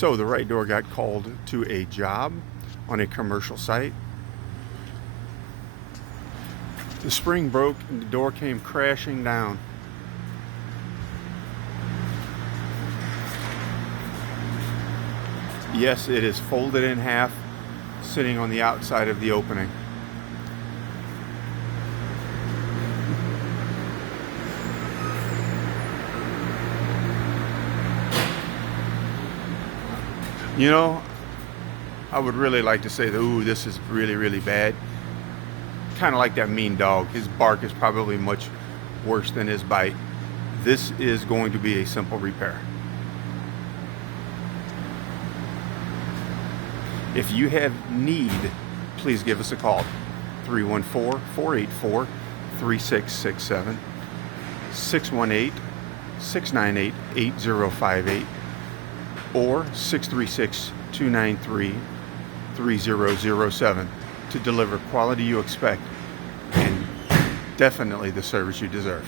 So the right door got called to a job on a commercial site. The spring broke and the door came crashing down. Yes, it is folded in half, sitting on the outside of the opening. You know, I would really like to say that, ooh, this is really, really bad. Kind of like that mean dog. His bark is probably much worse than his bite. This is going to be a simple repair. If you have need, please give us a call. 314-484-3667, 618-698-8058, or 636-293-3007 to deliver quality you expect and definitely the service you deserve.